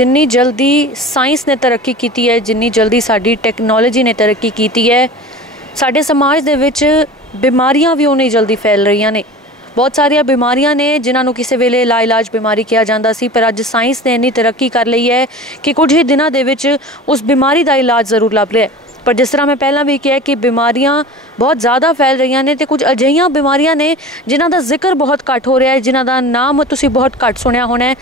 ਜਿੰਨੀ ਜਲਦੀ ਸਾਇੰਸ ਨੇ ਤਰੱਕੀ ਕੀਤੀ ਹੈ, ਜਿੰਨੀ ਜਲਦੀ ਸਾਡੀ ਟੈਕਨੋਲੋਜੀ ਨੇ ਤਰੱਕੀ ਕੀਤੀ ਹੈ, ਸਾਡੇ ਸਮਾਜ ਦੇ ਵਿੱਚ ਬਿਮਾਰੀਆਂ ਵੀ ਉਨੀ ਜਲਦੀ ਫੈਲ ਰਹੀਆਂ ਨੇ। ਬਹੁਤ ਸਾਰੀਆਂ ਬਿਮਾਰੀਆਂ ਨੇ ਜਿਨ੍ਹਾਂ ਨੂੰ ਕਿਸੇ ਵੇਲੇ ਲਾਇਲਾਜ ਬਿਮਾਰੀ ਕਿਹਾ ਜਾਂਦਾ ਸੀ, ਪਰ ਅੱਜ ਸਾਇੰਸ ਨੇ ਇੰਨੀ ਤਰੱਕੀ ਕਰ ਲਈ ਹੈ ਕਿ ਕੁਝ ਹੀ ਦਿਨਾਂ ਦੇ ਵਿੱਚ ਉਸ ਬਿਮਾਰੀ ਦਾ ਇਲਾਜ ਜ਼ਰੂਰ ਲੱਭ ਰਿਹਾ ਪਰ ਜਿਸ ਤਰ੍ਹਾਂ ਮੈਂ ਪਹਿਲਾਂ ਵੀ ਕਿਹਾ ਕਿ ਬਿਮਾਰੀਆਂ ਬਹੁਤ ਜ਼ਿਆਦਾ ਫੈਲ ਰਹੀਆਂ ਨੇ ਤੇ ਕੁਝ ਅਜਿਹੀਆਂ ਬਿਮਾਰੀਆਂ ਨੇ ਜਿਨ੍ਹਾਂ ਦਾ ਜ਼ਿਕਰ ਬਹੁਤ ਘੱਟ ਹੋ ਰਿਹਾ ਹੈ, ਜਿਨ੍ਹਾਂ ਦਾ ਨਾਮ ਤੁਸੀਂ ਬਹੁਤ ਘੱਟ ਸੁਣਿਆ ਹੋਣਾ ਹੈ।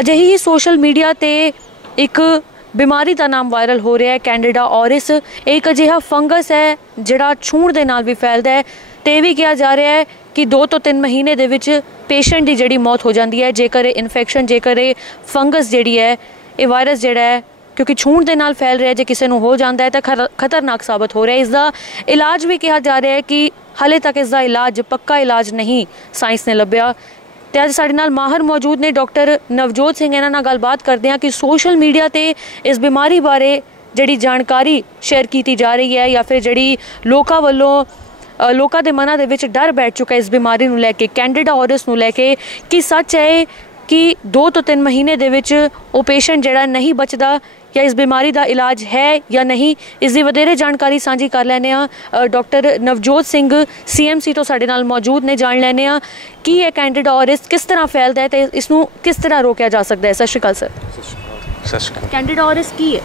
ਅਜਿਹੀ ਹੀ ਸੋਸ਼ਲ ਮੀਡੀਆ ਤੇ ਇੱਕ ਬਿਮਾਰੀ ਦਾ ਨਾਮ ਵਾਇਰਲ ਹੋ ਰਿਹਾ ਹੈ, ਕੈਂਡੀਡਾ ਔਰਿਸ। ਇਹ ਇੱਕ ਅਜਿਹਾ ਫੰਗਸ ਹੈ ਜਿਹੜਾ ਛੂਣ ਦੇ ਨਾਲ ਵੀ ਫੈਲਦਾ ਹੈ ਤੇ ਇਹ ਵੀ ਕਿਹਾ ਜਾ ਰਿਹਾ ਹੈ ਕਿ 2 ਤੋਂ 3 ਮਹੀਨੇ ਦੇ ਵਿੱਚ ਪੇਸ਼ੈਂਟ ਦੀ ਜਿਹੜੀ ਮੌਤ ਹੋ ਜਾਂਦੀ ਹੈ। ਜੇਕਰ ਇਹ ਇਨਫੈਕਸ਼ਨ, ਜੇਕਰ ਇਹ ਫੰਗਸ ਜਿਹੜੀ ਹੈ, ਇਹ ਵਾਇਰਸ ਜਿਹੜਾ ਹੈ, ਕਿਉਂਕਿ ਛੂਣ ਦੇ ਨਾਲ ਫੈਲ ਰਿਹਾ ਜੇ ਕਿਸੇ ਨੂੰ ਹੋ ਜਾਂਦਾ ਹੈ ਤਾਂ ਖਰ- ਖਤਰਨਾਕ ਸਾਬਤ ਹੋ ਰਿਹਾ ਹੈ। ਇਸ ਦਾ ਇਲਾਜ ਵੀ ਕਿਹਾ ਜਾ ਰਿਹਾ ਹੈ ਕਿ ਹਾਲੇ ਤੱਕ ਇਸ ਦਾ ਇਲਾਜ, ਪੱਕਾ ਇਲਾਜ ਨਹੀਂ ਸਾਇੰਸ ਨੇ ਲੱਭਿਆ। ਤੇ ਅੱਜ ਸਾਡੇ ਨਾਲ ਮਾਹਰ ਮੌਜੂਦ ਨੇ ਡਾਕਟਰ ਨਵਜੋਤ ਸਿੰਘ। ਇਹਨਾਂ ਨਾਲ ਗੱਲਬਾਤ ਕਰਦੇ ਹਾਂ ਕਿ ਸੋਸ਼ਲ ਮੀਡੀਆ ਤੇ ਇਸ ਬਿਮਾਰੀ ਬਾਰੇ ਜਿਹੜੀ ਜਾਣਕਾਰੀ ਸ਼ੇਅਰ ਕੀਤੀ ਜਾ ਰਹੀ ਹੈ ਜਾਂ ਫਿਰ ਜਿਹੜੀ ਲੋਕਾਂ ਵੱਲੋਂ ਲੋਕਾਂ ਦੇ ਮਨਾਂ ਦੇ ਵਿੱਚ ਡਰ ਬੈਠ ਚੁੱਕਾ ਇਸ ਬਿਮਾਰੀ ਨੂੰ ਲੈ ਕੇ, ਕੈਂਡੀਡਾ ਔਰਸ ਨੂੰ ਲੈ ਕੇ ਕੀ ਸੱਚ ਹੈ ਕਿ 2 ਤੋਂ 3 ਮਹੀਨੇ ਦੇ ਵਿੱਚ ਉਹ ਪੇਸ਼ੈਂਟ ਜਿਹੜਾ ਨਹੀਂ ਬਚਦਾ ਜਾਂ ਇਸ ਬਿਮਾਰੀ ਦਾ ਇਲਾਜ ਹੈ ਜਾਂ ਨਹੀਂ ਇਸ ਦੀ ਵਧੇਰੇ ਜਾਣਕਾਰੀ ਸਾਂਝੀ ਕਰ ਲੈਨੇ ਆ ਡਾਕਟਰ ਨਵਜੋਤ ਸਿੰਘ ਸੀਐਮਸੀ ਤੋਂ ਸਾਡੇ ਨਾਲ ਮੌਜੂਦ ਨੇ ਜਾਣ ਲੈਨੇ ਆ ਕੀ ਇਹ ਕੈਂਡੀਡਾ ਔਰਸ ਕਿਸ ਤਰ੍ਹਾਂ ਫੈਲਦਾ ਹੈ ਤੇ ਇਸ ਨੂੰ ਕਿਸ ਤਰ੍ਹਾਂ ਰੋਕਿਆ ਜਾ ਸਕਦਾ ਹੈ। ਸਤਿ ਸ਼੍ਰੀ ਅਕਾਲ ਸਰ। ਸਤਿ ਸ਼੍ਰੀ ਅਕਾਲ। ਕੈਂਡੀਡਾ ਔਰਸ ਕੀ ਹੈ?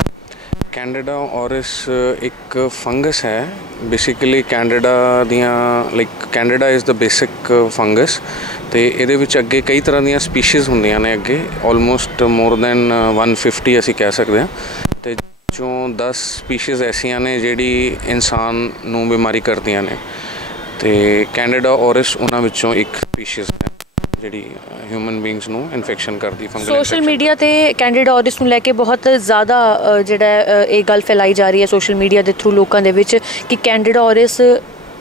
ਕੈਂਡੀਡਾ ਔਰਿਸ ਇੱਕ ਫੰਗਸ ਹੈ। ਬੇਸਿਕਲੀ ਕੈਂਡੀਡਾ ਦੀਆਂ like candida is the basic fungus ਤੇ ਇਹਦੇ ਵਿੱਚ ਅੱਗੇ ਕਈ ਤਰ੍ਹਾਂ ਦੀਆਂ ਸਪੀਸੀਜ਼ ਹੁੰਦੀਆਂ ਨੇ ਅੱਗੇ। ਆਲਮੋਸਟ ਮੋਰ ਦੈਨ 150 ਅਸੀਂ ਕਹਿ ਸਕਦੇ ਹਾਂ। ਤੇ ਚੋਂ 10 ਸਪੀਸੀਜ਼ ਐਸੀਆਂ ਨੇ ਜਿਹੜੀ ਇਨਸਾਨ ਨੂੰ ਬਿਮਾਰੀ ਕਰਦੀਆਂ ਨੇ। ਤੇ ਕੈਂਡੀਡਾ ਔਰਿਸ ਉਹਨਾਂ ਵਿੱਚੋਂ ਇੱਕ ਸਪੀਸੀਜ਼ ਹੈ। ਜਿਹੜੀ ਹਿਊਮਨ ਬੀਇੰਗਸ ਨੂੰ ਇਨਫੈਕਸ਼ਨ ਕਰਦੀ ਫੰਗਲ ਸੋਸ਼ਲ ਮੀਡੀਆ ਤੇ ਕੈਂਡੀਡਾ ਔਰਿਸ ਨੂੰ ਲੈ ਕੇ ਬਹੁਤ ਜ਼ਿਆਦਾ ਜਿਹੜਾ ਇਹ ਗੱਲ ਫੈਲਾਈ ਜਾ ਰਹੀ ਹੈ ਸੋਸ਼ਲ ਮੀਡੀਆ ਦੇ ਥਰੂ ਲੋਕਾਂ ਦੇ ਵਿੱਚ ਕਿ ਕੈਂਡੀਡਾ ਔਰਿਸ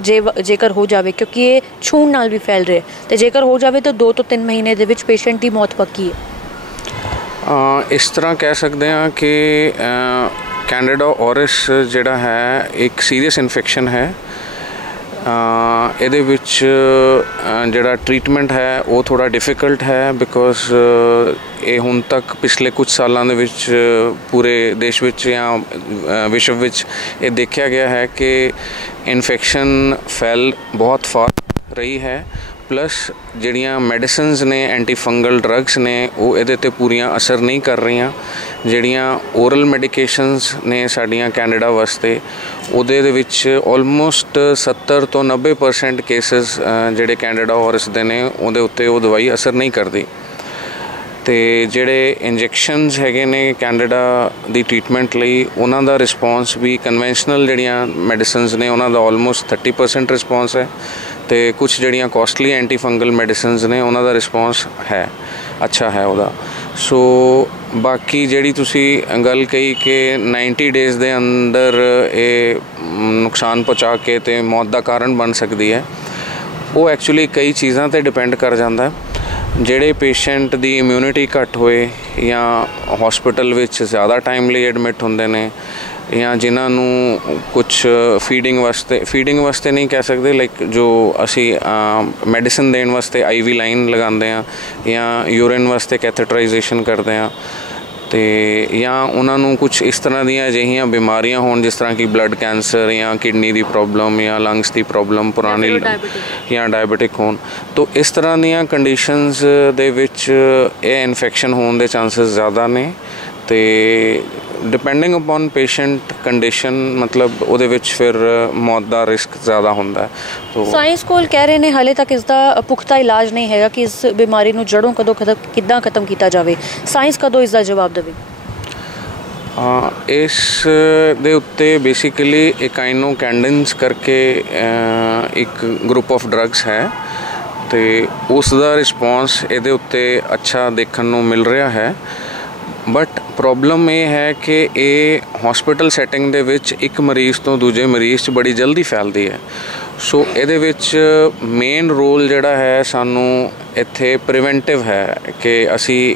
ਜੇ ਜੇਕਰ ਹੋ ਜਾਵੇ ਕਿਉਂਕਿ ਇਹ ਛੂਣ ਨਾਲ ਵੀ ਫੈਲ ਰਿਹਾ ਤੇ ਜੇਕਰ ਹੋ ਜਾਵੇ ਤਾਂ 2 ਤੋਂ 3 ਮਹੀਨੇ ਦੇ ਵਿੱਚ ਪੇਸ਼ੈਂਟ ਦੀ ਮੌਤ ਪੱਕੀ ਹੈ। ਇਸ ਤਰ੍ਹਾਂ ਕਹਿ ਸਕਦੇ ਹਾਂ ਕਿ ਕੈਂਡੀਡਾ ਔਰਿਸ ਜਿਹੜਾ ਹੈ ਇੱਕ ਸੀਰੀਅਸ ਇਨਫੈਕਸ਼ਨ ਹੈ। ਇਹਦੇ ਵਿੱਚ ਜਿਹੜਾ ਟ੍ਰੀਟਮੈਂਟ ਹੈ, ਉਹ ਥੋੜਾ ਡਿਫਿਕਲਟ ਹੈ ਬਿਕੋਜ਼ ਇਹ ਹੁਣ ਤੱਕ ਪਿਛਲੇ ਕੁਝ ਸਾਲਾਂ ਦੇ ਵਿੱਚ, ਪੂਰੇ ਦੇਸ਼ ਵਿੱਚ ਜਾਂ ਵਿਸ਼ਵ ਵਿੱਚ ਇਹ ਦੇਖਿਆ ਗਿਆ ਹੈ ਕਿ ਇਨਫੈਕਸ਼ਨ ਫੈਲ ਬਹੁਤ ਫਾਸਟ ਰਹੀ ਹੈ। ਪਲੱਸ ਜਿਹੜੀਆਂ ਮੈਡੀਸਿਨਸ ਨੇ ਐਂਟੀ ਫੰਗਲ ਡਰੱਗਸ ਨੇ, ਉਹ ਇਹਦੇ ਤੇ ਪੂਰੀਆਂ ਅਸਰ ਨਹੀਂ ਕਰ ਰਹੀਆਂ। ਜਿਹੜੀਆਂ ਓਰਲ ਮੈਡੀਕੇਸ਼ਨਸ ਨੇ ਸਾਡੀਆਂ ਕੈਨੇਡਾ ਵਾਸਤੇ, ਉਹਦੇ ਦੇ ਵਿੱਚ ਆਲਮੋਸਟ 70 ਤੋਂ 90% ਕੇਸਸ ਜਿਹੜੇ ਕੈਨੇਡਾ ਔਰਸ ਦੇ ਨੇ, ਉਹਦੇ ਉੱਤੇ ਉਹ ਦਵਾਈ ਅਸਰ ਨਹੀਂ ਕਰਦੀ। ਤੇ ਜਿਹੜੇ ਇੰਜੈਕਸ਼ਨਸ ਹੈਗੇ ਨੇ ਕੈਨੇਡਾ ਦੀ ਟ੍ਰੀਟਮੈਂਟ ਲਈ, ਉਹਨਾਂ ਦਾ ਰਿਸਪੌਂਸ ਵੀ ਕਨਵੈਨਸ਼ਨਲ ਜਿਹੜੀਆਂ ਮੈਡੀਸਿਨਸ ਨੇ, ਉਹਨਾਂ ਦਾ ਆਲਮੋਸਟ 30% ਰਿਸਪੌਂਸ ਹੈ। ਤੇ ਕੁਝ ਜਿਹੜੀਆਂ ਕਾਸਟਲੀ ਐਂਟੀ ਫੰਗਲ ਮੈਡੀਸਿਨਸ ਨੇ, ਉਹਨਾਂ ਦਾ ਰਿਸਪੌਂਸ ਹੈ, ਅੱਛਾ ਹੈ ਉਹਦਾ। ਸੋ ਬਾਕੀ ਜਿਹੜੀ ਤੁਸੀਂ ਗੱਲ ਕਹੀ ਕਿ 90 ਡੇਜ਼ ਦੇ ਅੰਦਰ ਇਹ ਨੁਕਸਾਨ ਪਹੁੰਚਾ ਕੇ ਤੇ ਮੌਤ ਦਾ ਕਾਰਨ ਬਣ ਸਕਦੀ ਹੈ, ਉਹ ਐਕਚੁਅਲੀ ਕਈ ਚੀਜ਼ਾਂ ਤੇ ਡਿਪੈਂਡ ਕਰ ਜਾਂਦਾ ਹੈ। ਜਿਹੜੇ ਪੇਸ਼ੈਂਟ ਦੀ ਇਮਿਊਨਿਟੀ ਘੱਟ ਹੋਏ ਜਾਂ ਹਸਪੀਟਲ ਵਿੱਚ ਜ਼ਿਆਦਾ ਟਾਈਮ ਲਈ ਐਡਮਿਟ ਹੁੰਦੇ ਨੇ ਜਾਂ ਜਿਨ੍ਹਾਂ ਨੂੰ ਕੁਝ ਫੀਡਿੰਗ ਵਾਸਤੇ ਫੀਡਿੰਗ ਵਾਸਤੇ ਨਹੀਂ ਕਹਿ ਸਕਦੇ ਲਾਈਕ ਜੋ ਅਸੀਂ ਮੈਡੀਸਿਨ ਦੇਣ ਵਾਸਤੇ ਆਈਵੀ ਲਾਈਨ ਲਗਾਉਂਦੇ ਆ ਜਾਂ ਯੂਰਿਨ ਵਾਸਤੇ ਕੈਥੇਟਰਾਈਜੇਸ਼ਨ ਕਰਦੇ ਆ ਤੇ ਜਾਂ ਉਹਨਾਂ ਨੂੰ ਕੁਝ ਇਸ ਤਰ੍ਹਾਂ ਦੀਆਂ ਅਜਿਹੀਆਂ ਬਿਮਾਰੀਆਂ ਹੋਣ ਜਿਸ ਤਰ੍ਹਾਂ ਕਿ ਬਲੱਡ ਕੈਂਸਰ ਜਾਂ ਕਿਡਨੀ ਦੀ ਪ੍ਰੋਬਲਮ ਜਾਂ ਲੰਗਸ ਦੀ ਪ੍ਰੋਬਲਮ ਪੁਰਾਣੀ। ਜਾਂ ਡਾਇਬੀਟਿਕ ਹੋਣ ਤੋਂ ਇਸ ਤਰ੍ਹਾਂ ਦੀਆਂ ਕੰਡੀਸ਼ਨਸ ਦੇ ਵਿੱਚ ਇਹ ਇਨਫੈਕਸ਼ਨ ਹੋਣ ਦੇ ਚਾਂਸਸ ਜ਼ਿਆਦਾ ਨੇ ਤੇ ਡਿਪੈਂਡਿੰਗ ਅਪਨ ਪੇਸ਼ੈਂਟ ਕੰਡੀਸ਼ਨ ਮਤਲਬ ਉਹਦੇ ਵਿੱਚ ਫਿਰ ਮੌਤ ਦਾ ਰਿਸਕ ਜ਼ਿਆਦਾ ਹੁੰਦਾ ਹੈ ਤੋਂ ਸਾਇੰਸ ਕੋਲ ਕਹਿ ਰਹੇ ਨੇ ਹਾਲੇ ਤੱਕ ਇਸ ਦਾ ਪੁਖਤਾ ਇਲਾਜ ਨਹੀਂ ਹੈਗਾ ਕਿ ਇਸ ਬਿਮਾਰੀ ਨੂੰ ਜੜੋਂ ਕਦੋਂ ਕਿੱਦਾਂ ਖਤਮ ਕੀਤਾ ਜਾਵੇ ਸਾਇੰਸ ਕਦੋਂ ਇਸ ਦਾ ਜਵਾਬ ਦੇਵੇ ਇਸ ਦੇ ਉੱਤੇ ਬੇਸਿਕਲੀ ਇਕਾਈਨੋ ਕੈਂਡਨਸ ਕਰਕੇ ਇੱਕ ਗਰੁੱਪ ਆਫ ਡਰੱਗਸ ਹੈ ਤੇ ਉਸ ਦਾ ਰਿਸਪੌਂਸ ਇਹਦੇ ਉੱਤੇ ਅੱਛਾ ਦੇਖਣ ਨੂੰ ਮਿਲ ਰਿਹਾ ਹੈ ਬਟ ਪ੍ਰੋਬਲਮ ਇਹ ਹੈ ਕਿ ਇਹ ਹਸਪੀਟਲ ਸੈਟਿੰਗ ਦੇ ਵਿੱਚ ਇੱਕ ਮਰੀਜ਼ ਤੋਂ ਦੂਜੇ ਮਰੀਜ਼ 'ਚ ਬੜੀ ਜਲਦੀ ਫੈਲਦੀ ਹੈ। ਸੋ ਇਹਦੇ ਵਿੱਚ ਮੇਨ ਰੋਲ ਜਿਹੜਾ ਹੈ ਸਾਨੂੰ ਇੱਥੇ ਪ੍ਰੀਵੈਂਟਿਵ ਹੈ ਕਿ ਅਸੀਂ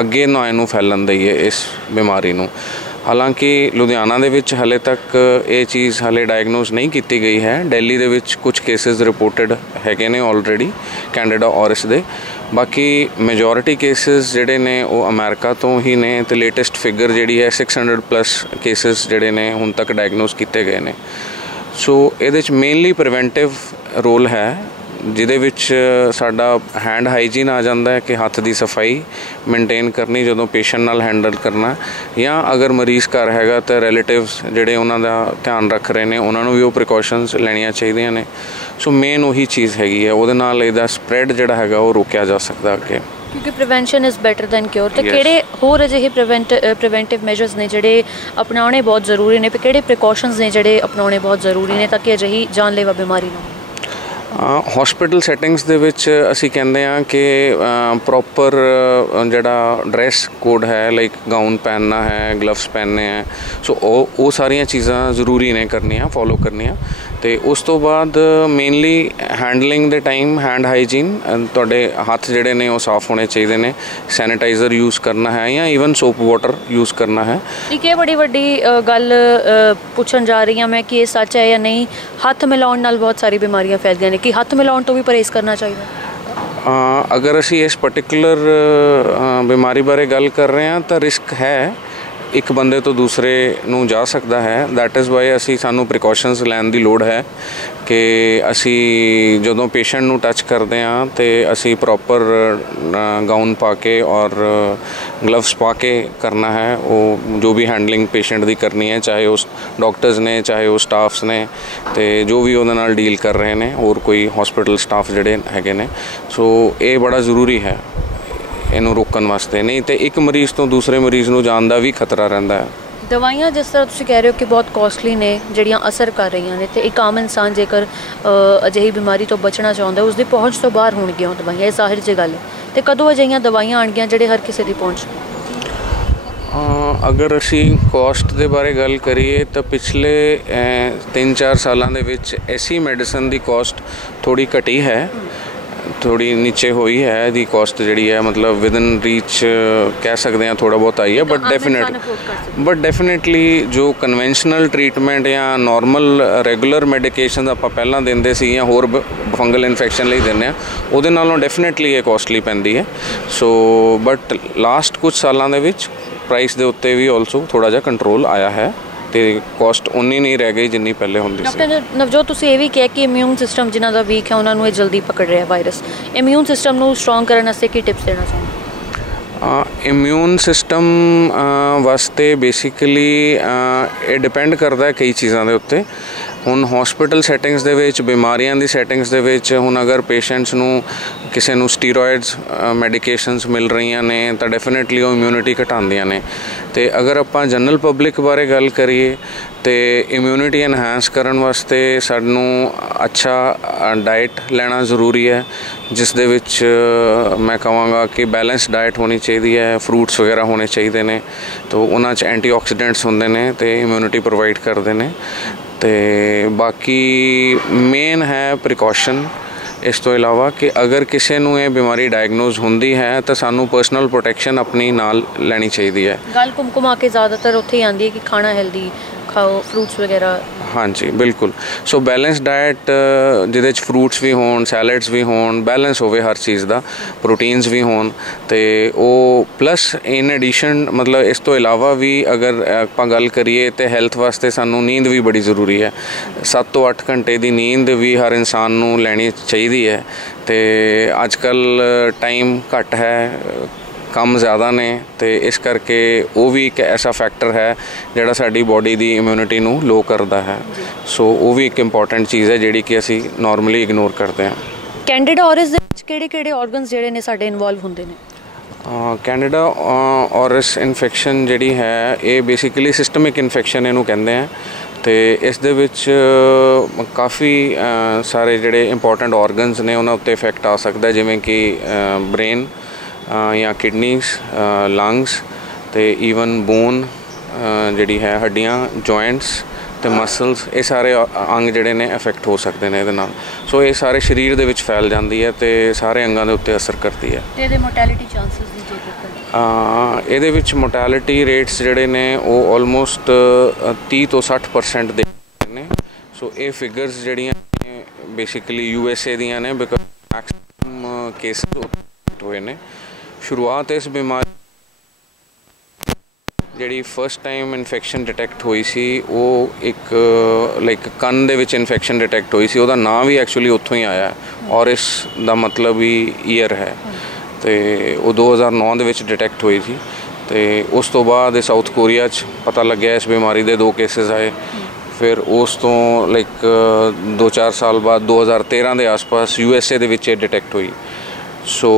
ਅੱਗੇ ਨਾ ਇਹਨੂੰ ਫੈਲਣ ਦਈਏ ਇਸ ਬਿਮਾਰੀ ਨੂੰ। ਹਾਲਾਂਕਿ ਲੁਧਿਆਣਾ ਦੇ ਵਿੱਚ ਹਲੇ ਤੱਕ ਇਹ ਚੀਜ਼ ਹਲੇ ਡਾਇਗਨੋਸ ਨਹੀਂ ਕੀਤੀ ਗਈ ਹੈ। ਦਿੱਲੀ ਦੇ ਵਿੱਚ ਕੁਝ ਕੇਸਸ ਰਿਪੋਰਟਡ ਹੈਗੇ ਨੇ ਆਲਰੇਡੀ ਕੈਨੇਡਾ ਔਰਿਸ ਦੇ। ਬਾਕੀ ਮੈਜੋਰਿਟੀ ਕੇਸਸ ਜਿਹੜੇ ਨੇ ਉਹ ਅਮਰੀਕਾ ਤੋਂ ਹੀ ਨੇ ਤੇ ਲੇਟੈਸਟ ਫਿਗਰ ਜਿਹੜੀ ਹੈ 600 ਪਲੱਸ ਕੇਸਸ ਜਿਹੜੇ ਨੇ ਹੁਣ ਤੱਕ ਡਾਇਗਨੋਸ ਕੀਤੇ ਗਏ ਨੇ। ਸੋ ਇਹਦੇ ਵਿੱਚ ਮੇਨਲੀ ਪ੍ਰੀਵੈਂਟਿਵ ਰੋਲ ਹੈ। ਜਿਹਦੇ ਵਿੱਚ ਸਾਡਾ ਹੈਂਡ ਹਾਈਜੀਨ ਆ ਜਾਂਦਾ ਹੈ ਕਿ ਹੱਥ ਦੀ ਸਫ਼ਾਈ ਮੇਨਟੇਨ ਕਰਨੀ ਜਦੋਂ ਪੇਸ਼ੈਂਟ ਨਾਲ ਹੈਂਡਲ ਕਰਨਾ। ਜਾਂ ਅਗਰ ਮਰੀਜ਼ ਘਰ ਹੈਗਾ ਤਾਂ ਰਿਲੇਟਿਵਸ ਜਿਹੜੇ ਉਹਨਾਂ ਦਾ ਧਿਆਨ ਰੱਖ ਰਹੇ ਨੇ ਉਹਨਾਂ ਨੂੰ ਵੀ ਉਹ ਪ੍ਰੀਕਾਸ਼ਨਸ ਲੈਣੀਆਂ ਚਾਹੀਦੀਆਂ ਨੇ। ਸੋ ਮੇਨ ਉਹੀ ਚੀਜ਼ ਹੈਗੀ ਹੈ। ਉਹਦੇ ਨਾਲ ਇਹਦਾ ਸਪਰੈਡ ਜਿਹੜਾ ਹੈਗਾ ਉਹ ਰੋਕਿਆ ਜਾ ਸਕਦਾ ਅੱਗੇ। ਕਿਉਂਕਿ prevention is better than cure ਤੇ. ਕਿਹੜੇ ਹੋਰ ਅਜਿਹੇ ਪ੍ਰੀਵੈਂਟ ਪ੍ਰੀਵੈਂਟਿਵ ਮੈਜਰਸ ਨੇ ਜਿਹੜੇ ਅਪਣਾਉਣੇ ਬਹੁਤ ਜ਼ਰੂਰੀ ਨੇ? ਤੇ ਕਿਹੜੇ ਪ੍ਰੀਕਾਸ਼ਨਸ ਨੇ ਜਿਹੜੇ ਅਪਣਾਉਣੇ ਬਹੁਤ ਜ਼ਰੂਰੀ ਨੇ ਤਾਂ ਕਿ ਅਜਿਹੀ ਜਾਨਲੇਵਾ ਬਿਮਾਰੀ ਨਾ ਹਸਪੀਟਲ ਸੈਟਿੰਗਸ ਦੇ ਵਿੱਚ ਅਸੀਂ ਕਹਿੰਦੇ ਆ ਕਿ ਪ੍ਰੋਪਰ ਜਿਹੜਾ ਡਰੈਸ ਕੋਡ ਹੈ ਲਾਈਕ ਗਾਊਨ ਪਹਿਨਣਾ ਹੈ ਗਲਵਸ ਪਹਿਨਣੇ ਹੈ ਸੋ ਉਹ ਉਹ ਸਾਰੀਆਂ ਚੀਜ਼ਾਂ ਜ਼ਰੂਰੀ ਨੇ ਕਰਨੀਆਂ ਫੋਲੋ ਕਰਨੀਆਂ। ਤੇ ਉਸ ਤੋਂ ਬਾਅਦ ਮੇਨਲੀ ਹੈਂਡਲਿੰਗ ਦੇ ਟਾਈਮ ਹੈਂਡ ਹਾਈਜੀਨ ਤੁਹਾਡੇ ਹੱਥ ਜਿਹੜੇ ਨੇ ਉਹ ਸਾਫ਼ ਹੋਣੇ ਚਾਹੀਦੇ ਨੇ। ਸੈਨੀਟਾਈਜ਼ਰ ਯੂਜ਼ ਕਰਨਾ ਹੈ ਜਾਂ ਈਵਨ ਸੋਪ ਵਾਟਰ ਯੂਜ਼ ਕਰਨਾ ਹੈ। ਇੱਕ ਇਹ ਬੜੀ ਵੱਡੀ ਗੱਲ ਪੁੱਛਣ ਜਾ ਰਹੀ ਹਾਂ ਮੈਂ ਕਿ ਇਹ ਸੱਚ ਹੈ ਜਾਂ ਨਹੀਂ। ਹੱਥ ਮਿਲਾਉਣ ਨਾਲ ਬਹੁਤ ਸਾਰੀ ਬਿਮਾਰੀਆਂ ਫੈਲਦੀਆਂ ਨੇ। ਕਿ ਹੱਥ ਮਿਲਾਉਣ ਤੋਂ ਵੀ ਪਰਹੇਜ਼ ਕਰਨਾ ਚਾਹੀਦਾ? ਅਗਰ ਅਸੀਂ ਇਸ ਪਾਰਟਿਕੂਲਰ ਬਿਮਾਰੀ ਬਾਰੇ ਗੱਲ ਕਰ ਰਹੇ ਹਾਂ ਤਾਂ ਰਿਸਕ ਹੈ। ਇੱਕ ਬੰਦੇ ਤੋਂ ਦੂਸਰੇ ਨੂੰ ਜਾ ਸਕਦਾ ਹੈ। ਥੈਟ ਇਜ਼ ਵਾਈ ਅਸੀਂ ਸਾਨੂੰ ਪ੍ਰੀਕਾਸ਼ਨਸ ਲੈਣ ਦੀ ਲੋੜ ਹੈ ਕਿ ਅਸੀਂ ਜਦੋਂ ਪੇਸ਼ੈਂਟ ਨੂੰ ਟੱਚ ਕਰਦੇ ਹਾਂ ਤੇ ਅਸੀਂ ਪ੍ਰੋਪਰ ਗਾਊਨ ਪਾ ਕੇ ਔਰ ਗਲਵਸ ਪਾ ਕੇ ਕਰਨਾ ਹੈ। ਉਹ ਜੋ ਵੀ ਹੈਂਡਲਿੰਗ ਪੇਸ਼ੈਂਟ ਦੀ ਕਰਨੀ ਹੈ, ਚਾਹੇ ਉਸ ਡਾਕਟਰਸ ਨੇ, ਚਾਹੇ ਉਹ ਸਟਾਫਸ ਨੇ ਤੇ ਜੋ ਵੀ ਉਹਦੇ ਨਾਲ ਡੀਲ ਕਰ ਰਹੇ ਨੇ, ਹੋਰ ਕੋਈ ਹਸਪੀਟਲ ਸਟਾਫ ਜਿਹੜੇ ਹੈਗੇ ਨੇ। ਸੋ ਇਹ ਬੜਾ ਜ਼ਰੂਰੀ ਹੈ। ਇਹਨੂੰ ਰੋਕਣ ਵਾਸਤੇ। ਨਹੀਂ ਤੇ ਇੱਕ ਮਰੀਜ਼ ਤੋਂ ਦੂਸਰੇ ਮਰੀਜ਼ ਨੂੰ ਜਾਣ ਦਾ ਵੀ ਖਤਰਾ ਰਹਿੰਦਾ ਹੈ। ਦਵਾਈਆਂ ਜਿਸ ਤਰ੍ਹਾਂ ਤੁਸੀਂ ਕਹਿ ਰਹੇ ਹੋ ਕਿ ਬਹੁਤ ਕਾਸਟਲੀ ਨੇ ਜਿਹੜੀਆਂ ਅਸਰ ਕਰ ਰਹੀਆਂ ਨੇ ਤੇ ਇੱਕ ਆਮ ਇਨਸਾਨ ਜੇਕਰ ਅਜਿਹੀ ਬਿਮਾਰੀ ਤੋਂ ਬਚਣਾ ਚਾਹੁੰਦਾ ਉਸ ਦੀ ਪਹੁੰਚ ਤੋਂ ਬਾਹਰ ਹੋਣਗੀਆਂ ਉਹ ਦਵਾਈਆਂ ਇਹ ਜ਼ਾਹਿਰ ਜਿਹੀ ਗੱਲ ਹੈ। ਤੇ ਕਦੋਂ ਅਜਿਹੀਆਂ ਦਵਾਈਆਂ ਆਣਗੀਆਂ ਜਿਹੜੇ ਹਰ ਕਿਸੇ ਦੀ ਪਹੁੰਚ? ਅਗਰ ਅਸੀਂ ਕਾਸਟ ਦੇ ਬਾਰੇ ਗੱਲ ਕਰੀਏ ਤਾਂ ਪਿਛਲੇ 3-4 ਸਾਲਾਂ ਦੇ ਵਿੱਚ ਐਸੀ ਮੈਡੀਸਨ ਦੀ ਕਾਸਟ ਥੋੜੀ ਘਟੀ ਹੈ। ਥੋੜੀ ਨੀਚੇ ਹੋਈ ਹੈ ਦੀ ਕਾਸਟ ਜਿਹੜੀ ਹੈ ਮਤਲਬ ਵਿਦਨ ਰੀਚ ਕਹਿ ਸਕਦੇ ਹਾਂ ਥੋੜਾ ਬਹੁਤ ਆਈ ਹੈ ਬਟ ਡੈਫੀਨਿਟ। ਬਟ ਡੈਫੀਨਿਟਲੀ ਜੋ ਕਨਵੈਨਸ਼ਨਲ ਟ੍ਰੀਟਮੈਂਟ ਜਾਂ ਨਾਰਮਲ ਰੈਗੂਲਰ ਮੈਡੀਕੇਸ਼ਨ ਆਪਾਂ ਪਹਿਲਾਂ ਦਿੰਦੇ ਸੀ ਜਾਂ ਹੋਰ ਫੰਗਲ ਇਨਫੈਕਸ਼ਨ ਲਈ ਦਿੰਦੇ ਆ ਉਹਦੇ ਨਾਲੋਂ ਡੈਫੀਨਿਟਲੀ ਇਹ ਕਾਸਟਲੀ ਪੈਂਦੀ ਹੈ ਸੋ ਬਟ ਲਾਸਟ ਕੁਝ ਸਾਲਾਂ ਦੇ ਵਿੱਚ ਪ੍ਰਾਈਸ ਦੇ ਉੱਤੇ ਵੀ ਆਲਸੋ ਥੋੜਾ ਜਿਹਾ ਕੰਟਰੋਲ ਆਇਆ ਹੈ ਤੇ ਕਾਸਟ ਉਨੀ ਨਹੀਂ ਰਹਿ ਗਈ ਜਿੰਨੀ ਪਹਿਲੇ ਹੁੰਦੀ ਸੀ। ਡਾਕਟਰ ਨਵਜੋਤ ਤੁਸੀਂ ਇਹ ਵੀ ਕਿਹਾ ਕਿ ਇਮਿਊਨ ਸਿਸਟਮ ਜਿਨ੍ਹਾਂ ਦਾ ਵੀਕ ਹੈ ਉਹਨਾਂ ਨੂੰ ਇਹ ਜਲਦੀ ਪਕੜ ਰਿਹਾ ਵਾਇਰਸ ਇਮਿਊਨ ਸਿਸਟਮ ਨੂੰ ਸਟਰੋਂਗ ਕਰਨ ਵਾਸਤੇ ਕੀ ਟਿਪਸ ਦੇਣਾ ਚਾਹੁੰਦੇ ਇਮਿਊਨ ਸਿਸਟਮ ਵਾਸਤੇ ਬੇਸਿਕਲੀ ਇਹ ਡਿਪੈਂਡ ਕਰਦਾ ਹੈ ਕਈ ਚੀਜ਼ਾਂ ਦੇ ਉੱਤੇ। ਹੁਣ ਹਸਪੀਟਲ ਸੈਟਿੰਗਸ ਦੇ ਵਿੱਚ, ਬਿਮਾਰੀਆਂ ਦੀ ਸੈਟਿੰਗਸ ਦੇ ਵਿੱਚ, ਹੁਣ ਅਗਰ ਪੇਸ਼ੈਂਟਸ ਨੂੰ ਕਿਸੇ ਨੂੰ ਸਟੀਰੋਇਡਸ ਮੈਡੀਕੇਸ਼ਨਸ ਮਿਲ ਰਹੀਆਂ ਨੇ, ਤਾਂ ਡੈਫੀਨਿਟਲੀ ਉਹ ਇਮਿਊਨਿਟੀ ਘਟਾਉਂਦੀਆਂ ਨੇ। ਤੇ ਅਗਰ ਆਪਾਂ ਜਨਰਲ ਪਬਲਿਕ ਬਾਰੇ ਗੱਲ ਕਰੀਏ, ਤੇ ਇਮਿਊਨਿਟੀ ਐਨਹਾਂਸ ਕਰਨ ਵਾਸਤੇ ਸਾਨੂੰ ਅੱਛਾ ਡਾਈਟ ਲੈਣਾ ਜ਼ਰੂਰੀ ਹੈ, ਜਿਸ ਦੇ ਵਿੱਚ ਮੈਂ ਕਹਾਂਗਾ ਕਿ ਬੈਲੈਂਸ ਡਾਈਟ ਹੋਣੀ ਚਾਹੀਦੀ ਹੈ ਫਰੂਟਸ ਵਗੈਰਾ ਹੋਣੇ ਚਾਹੀਦੇ ਨੇ, ਤੋਂ ਉਹਨਾਂ 'ਚ ਐਂਟੀਆਕਸੀਡੈਂਟਸ ਹੁੰਦੇ ਨੇ, ਤੇ ਇਮਿਊਨਿਟੀ ਪ੍ਰੋਵਾਈਡ ਕਰਦੇ ਨੇ। ਤੇ ਬਾਕੀ ਮੇਨ ਹੈ ਪ੍ਰੀਕਾਸ਼ਨ ਇਸ ਤੋਂ ਇਲਾਵਾ ਕਿ ਅਗਰ ਕਿਸੇ ਨੂੰ ਇਹ ਬਿਮਾਰੀ ਡਾਇਗਨੋਸ ਹੁੰਦੀ ਹੈ, ਤਾਂ ਸਾਨੂੰ ਪਰਸਨਲ ਪ੍ਰੋਟੈਕਸ਼ਨ ਆਪਣੀ ਨਾਲ ਲੈਣੀ ਚਾਹੀਦੀ ਹੈ। ਗੱਲ ਕੁਮਕੁਮਾ ਕੇ ਜ਼ਿਆਦਾਤਰ ਉੱਥੇ ਹੀ ਆਉਂਦੀ ਹੈ ਕਿ ਖਾਣਾ ਹੈਲਦੀ ਖਾਓ ਫਰੂਟਸ ਵਗੈਰਾ? ਹਾਂਜੀ, ਬਿਲਕੁਲ। ਸੋ ਬੈਲੈਂਸ ਡਾਈਟ ਜਿਹਦੇ ਚ ਫਰੂਟਸ ਵੀ ਹੋਣ ਸੈਲਡਸ ਵੀ ਹੋਣ ਬੈਲੈਂਸ ਹੋਵੇ ਹਰ ਚੀਜ਼ ਦਾ ਪ੍ਰੋਟੀਨਸ ਵੀ ਹੋਣ, ਤੇ ਉਹ ਪਲੱਸ ਇਨ ਐਡੀਸ਼ਨ ਮਤਲਬ ਇਸ ਤੋਂ ਇਲਾਵਾ ਵੀ ਅਗਰ ਆਪਾਂ ਗੱਲ ਕਰੀਏ ਤੇ ਹੈਲਥ ਵਾਸਤੇ ਸਾਨੂੰ ਨੀਂਦ ਵੀ ਬੜੀ ਜ਼ਰੂਰੀ ਹੈ। 7 ਤੋਂ 8 ਘੰਟੇ ਦੀ ਨੀਂਦ ਵੀ ਹਰ ਇਨਸਾਨ ਨੂੰ ਲੈਣੀ ਚਾਹੀਦੀ ਹੈ, ਤੇ ਅੱਜ ਕੱਲ ਟਾਈਮ ਘੱਟ ਹੈ ਕੰਮ ਜ਼ਿਆਦਾ ਨੇ ਤੇ ਇਸ ਕਰਕੇ ਉਹ ਵੀ ਇੱਕ ਐਸਾ ਫੈਕਟਰ ਹੈ ਜਿਹੜਾ ਸਾਡੀ ਬਾਡੀ ਦੀ ਇਮਿਊਨਿਟੀ ਨੂੰ ਲੋ ਕਰਦਾ ਹੈ। ਸੋ ਉਹ ਵੀ ਇੱਕ ਇੰਪੋਰਟੈਂਟ ਚੀਜ਼ ਹੈ ਜਿਹੜੀ ਕਿ ਅਸੀਂ ਨਾਰਮਲੀ ਇਗਨੋਰ ਕਰਦੇ ਹਾਂ। ਕੈਂਡੀਡਾ ਔਰਸ ਦੇ ਵਿੱਚ ਕਿਹੜੇ-ਕਿਹੜੇ ਆਰਗਨਸ ਜਿਹੜੇ ਨੇ ਸਾਡੇ ਇਨਵੋਲਵ ਹੁੰਦੇ ਨੇ? ਕੈਨੇਡਾ ਔਰਸ ਇਨਫੈਕਸ਼ਨ ਜਿਹੜੀ ਹੈ ਇਹ ਬੇਸਿਕਲੀ ਸਿਸਟਮਿਕ ਇਨਫੈਕਸ਼ਨ ਇਹਨੂੰ ਕਹਿੰਦੇ ਆ। ਤੇ ਇਸ ਦੇ ਵਿੱਚ ਕਾਫੀ ਸਾਰੇ ਜਿਹੜੇ ਇੰਪੋਰਟੈਂਟ ਆਰਗਨਸ ਨੇ ਉਹਨਾਂ ਉੱਤੇ ਇਫੈਕਟ ਆ ਸਕਦਾ ਜਿਵੇਂ ਕਿ ਬ੍ਰੇਨ ਜਾਂ ਕਿਡਨੀਜ਼ ਲੰਗਸ ਤੇ ਈਵਨ ਬੋਨ ਜਿਹੜੀ ਹੈ ਹੱਡੀਆਂ ਜੁਆਇੰਟਸ ਤੇ ਮਸਲਸ ਇਹ ਸਾਰੇ ਅੰਗ ਜਿਹੜੇ ਨੇ ਅਫੈਕਟ ਹੋ ਸਕਦੇ ਨੇ ਇਹਦੇ ਨਾਲ। ਸੋ ਇਹ ਸਾਰੇ ਸਰੀਰ ਦੇ ਵਿੱਚ ਫੈਲ ਜਾਂਦੀ ਹੈ ਤੇ ਸਾਰੇ ਅੰਗਾਂ ਦੇ ਉੱਤੇ ਅਸਰ ਕਰਦੀ ਹੈ। ਤੇ ਇਹਦੇ ਮੋਰਟੈਲਿਟੀ ਚਾਂਸਸ ਦੀ ਜੇਕਰ ਅ, ਇਹਦੇ ਵਿੱਚ ਮੋਰਟੈਲਿਟੀ ਰੇਟਸ ਜਿਹੜੇ ਨੇ ਉਹ ਆਲਮੋਸਟ 30 ਤੋਂ 60% ਦੇ ਨੇ। ਸੋ ਇਹ ਫਿਗਰਸ ਜਿਹੜੀਆਂ ਬੇਸਿਕਲੀ ਯੂ ਐਸ ਏ ਦੀਆਂ ਨੇ ਬਿਕਾਜ਼ ਮੈਕਸਿਮਮ ਕੇਸਸ ਹੋਏ ਨੇ। ਸ਼ੁਰੂਆਤ ਇਸ ਬਿਮਾਰੀ ਜਿਹੜੀ ਫਰਸਟ ਟਾਈਮ ਇਨਫੈਕਸ਼ਨ ਡਿਟੈਕਟ ਹੋਈ ਸੀ, ਉਹ ਇੱਕ ਲਾਈਕ ਕੰਨ ਦੇ ਵਿੱਚ ਇਨਫੈਕਸ਼ਨ ਡਿਟੈਕਟ ਹੋਈ ਸੀ, ਉਹਦਾ ਨਾਮ ਵੀ ਐਕਚੁਅਲੀ ਉੱਥੋਂ ਹੀ ਆਇਆ ਔਰ ਇਸ ਦਾ ਮਤਲਬ ਵੀ ਈਅਰ ਹੈ। ਤੇ ਉਹ 2009 ਦੇ ਵਿੱਚ ਡਿਟੈਕਟ ਹੋਈ ਸੀ ਤੇ ਉਸ ਤੋਂ ਬਾਅਦ ਸਾਊਥ ਕੋਰੀਆ 'ਚ ਪਤਾ ਲੱਗਿਆ ਇਸ ਬਿਮਾਰੀ ਦੇ ਦੋ ਕੇਸਿਸ ਆਏ। ਫਿਰ ਉਸ ਤੋਂ ਲਾਈਕ 2-4 ਸਾਲ ਬਾਅਦ 2013 ਦੇ ਆਸ-ਪਾਸ ਯੂ ਐਸ ਏ ਦੇ ਵਿੱਚ ਇਹ ਡਿਟੈਕਟ ਹੋਈ। ਸੋ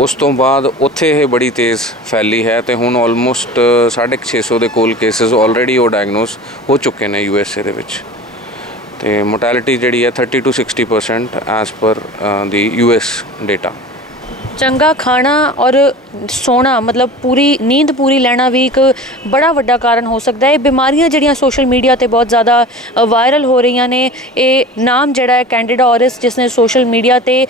ਉਸ ਤੋਂ ਬਾਅਦ ਉੱਥੇ ਇਹ ਬੜੀ ਤੇਜ਼ ਫੈਲੀ ਹੈ ਤੇ ਹੁਣ ਆਲਮੋਸਟ 650 ਦੇ ਕੋਲ ਕੇसेस ਆਲਰੇਡੀ ਉਹ ਡਾਇਗਨੋਸ ਹੋ ਚੁੱਕੇ ਨੇ ਯੂ ਐਸ ਏ ਦੇ ਵਿੱਚ। ਤੇ ਮੋਰਟੈਲਿਟੀ ਜਿਹੜੀ ਹੈ 30 to 60% as per the U S data ਚੰਗਾ ਖਾਣਾ ਔਰ ਸੋਣਾ ਮਤਲਬ ਪੂਰੀ ਨੀਂਦ ਪੂਰੀ ਲੈਣਾ ਵੀ ਇੱਕ ਬੜਾ ਵੱਡਾ ਕਾਰਨ ਹੋ ਸਕਦਾ ਹੈ। ਇਹ ਬਿਮਾਰੀਆਂ ਜਿਹੜੀਆਂ ਸੋਸ਼ਲ ਮੀਡੀਆ ਤੇ ਬਹੁਤ ਜ਼ਿਆਦਾ ਵਾਇਰਲ ਹੋ ਰਹੀਆਂ ਨੇ, ਇਹ ਨਾਮ ਜਿਹੜਾ ਹੈ ਕੈਂਡੀਡਾ ਔਰਿਸ, ਜਿਸ ਨੇ ਸੋਸ਼ਲ ਮੀਡੀਆ ਤੇ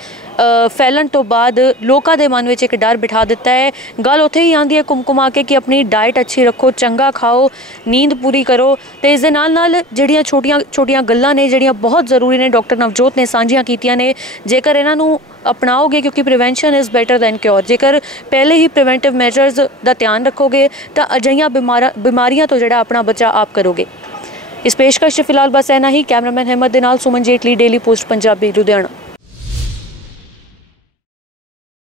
ਫੈਲਣ ਤੋਂ ਬਾਅਦ ਲੋਕਾਂ ਦੇ ਮਨ ਵਿੱਚ ਇੱਕ ਡਰ ਬਿਠਾ ਦਿੱਤਾ ਹੈ। ਗੱਲ ਉੱਥੇ ਹੀ ਆਉਂਦੀ ਹੈ ਕੁਮਕੁਮਾ ਕੇ ਕਿ ਆਪਣੀ ਡਾਈਟ ਅੱਛੀ ਰੱਖੋ, ਚੰਗਾ ਖਾਓ, ਨੀਂਦ ਪੂਰੀ ਕਰੋ। ਤੇ ਇਸ ਦੇ ਨਾਲ ਨਾਲ ਜਿਹੜੀਆਂ ਛੋਟੀਆਂ ਛੋਟੀਆਂ ਗੱਲਾਂ ਨੇ, ਜਿਹੜੀਆਂ ਬਹੁਤ ਜ਼ਰੂਰੀ ਨੇ, ਡਾਕਟਰ ਨਵਜੋਤ ਨੇ ਸਾਂਝੀਆਂ ਕੀਤੀਆਂ ਨੇ, ਜੇਕਰ ਇਹਨਾਂ ਨੂੰ ਅਪਣਾਓਗੇ ਕਿਉਂਕਿ prevention is better than cure ਜੇਕਰ ਪਹਿਲੇ ਹੀ ਪ੍ਰੀਵੈਂਟਿਵ ਮੈਜਰਸ ਦਾ ਧਿਆਨ ਰੱਖੋਗੇ, ਤਾਂ ਅਜਿਹੀਆਂ ਬਿਮਾਰਾਂ, ਬਿਮਾਰੀਆਂ ਤੋਂ ਜਿਹੜਾ ਆਪਣਾ ਬਚਾਅ ਆਪ ਕਰੋਗੇ। ਇਸ ਪੇਸ਼ਕਸ਼ 'ਚ ਫਿਲਹਾਲ ਬਸ ਐਨਾ ਹੀ। ਕੈਮਰਾਮੈਨ ਅਹਿਮਦ ਦੇ ਨਾਲ ਸੁਮਨ ਜੇਟਲੀ ਡੇਲੀ ਪੋਸਟ ਪੰਜਾਬੀ, ਲੁਧਿਆਣਾ।